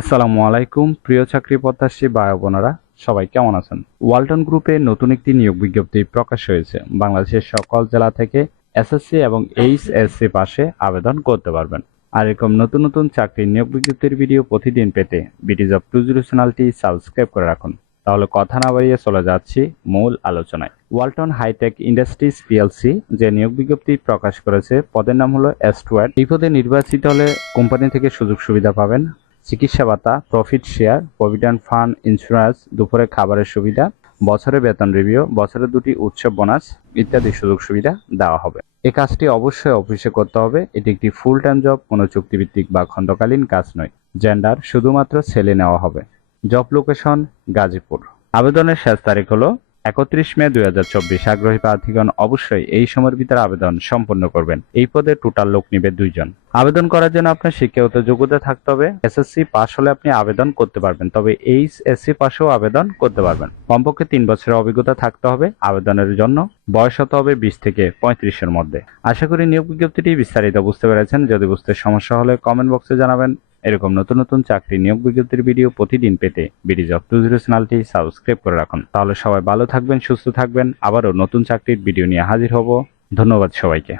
আসসালামু আলাইকুম, প্রিয় চাকরি প্রত্যাশী ভাই বোনেরা, সবাই কেমন আছেন? ওয়ালটন গ্রুপে নতুন একটি নিয়োগ বিজ্ঞপ্তি প্রকাশ হয়েছে। বাংলাদেশের সকল জেলা থেকে এসএসসি এবং এইচএসসি পাশে আবেদন করতে পারবেন। আর এরকম নতুন নতুন চাকরির নিয়োগ বিজ্ঞপ্তির ভিডিও প্রতিদিন পেতে বিটি জব টু জিরো চ্যানেলটি সাবস্ক্রাইব করে রাখুন। তাহলে কথা না বাড়িয়ে চলে যাচ্ছি মূল আলোচনায়। ওয়ালটন হাইটেক ইন্ডাস্ট্রিজ পিএলসি যে নিয়োগ বিজ্ঞপ্তি প্রকাশ করেছে, পদের নাম হলো এস্টওয়ার্ড এই পদে নির্বাচিত হলে কোম্পানি থেকে সুযোগ সুবিধা পাবেন। চিকিৎসা ভাতা profit share, provident fund, insurance, দুপুরে খাবারের সুবিধা বছরে বেতন রিভিউ, বছরে দুটি উৎসব বোনাস ইত্যাদি সুযোগ সুবিধা দেওয়া হবে। এই কাজটি অবশ্যই অফিসে করতে হবে। এটি একটি ফুল টাইম জব কোনো চুক্তিভিত্তিক বা খণ্ডকালীন কাজ নয়। জেন্ডার শুধুমাত্র ছেলে নেওয়া হবে। Job location Gazipur. আবেদনের শেষ তারিখ হলো একত্রিশ মে দুই হাজার চব্বিশ, আগ্রহী প্রার্থীগণ অবশ্যই এই সময়ের ভিতরে আবেদন সম্পন্ন করবেন। এই পদে টোটাল লোক নিবে দুইজন। আবেদন করার জন্য আপনার শিক্ষাগত যোগ্যতা থাকতে হবে। এসএসসি পাশ হলে আপনি আবেদন করতে পারবেন, তবে এইচ এসসি পাশেও আবেদন করতে পারবেন। কমপক্ষে তিন বছরের অভিজ্ঞতা থাকতে হবে আবেদনের জন্য। বয়স হতে হবে বিশ থেকে পঁয়ত্রিশের মধ্যে। আশা করি নিয়োগ বিজ্ঞপ্তিটি বিস্তারিত বুঝতে পেরেছেন। যদি বুঝতে সমস্যা হলে কমেন্ট বক্সে জানাবেন। এরকম নতুন নতুন চাকরি নিয়োগ বিজ্ঞপ্তির ভিডিও প্রতিদিন পেতে বিডি জব টু জিরো চ্যানেলটি সাবস্ক্রাইব করে রাখুন। তাহলে সবাই ভালো থাকবেন, সুস্থ থাকবেন। আবারও নতুন চাকরির ভিডিও নিয়ে হাজির হব। ধন্যবাদ সবাইকে।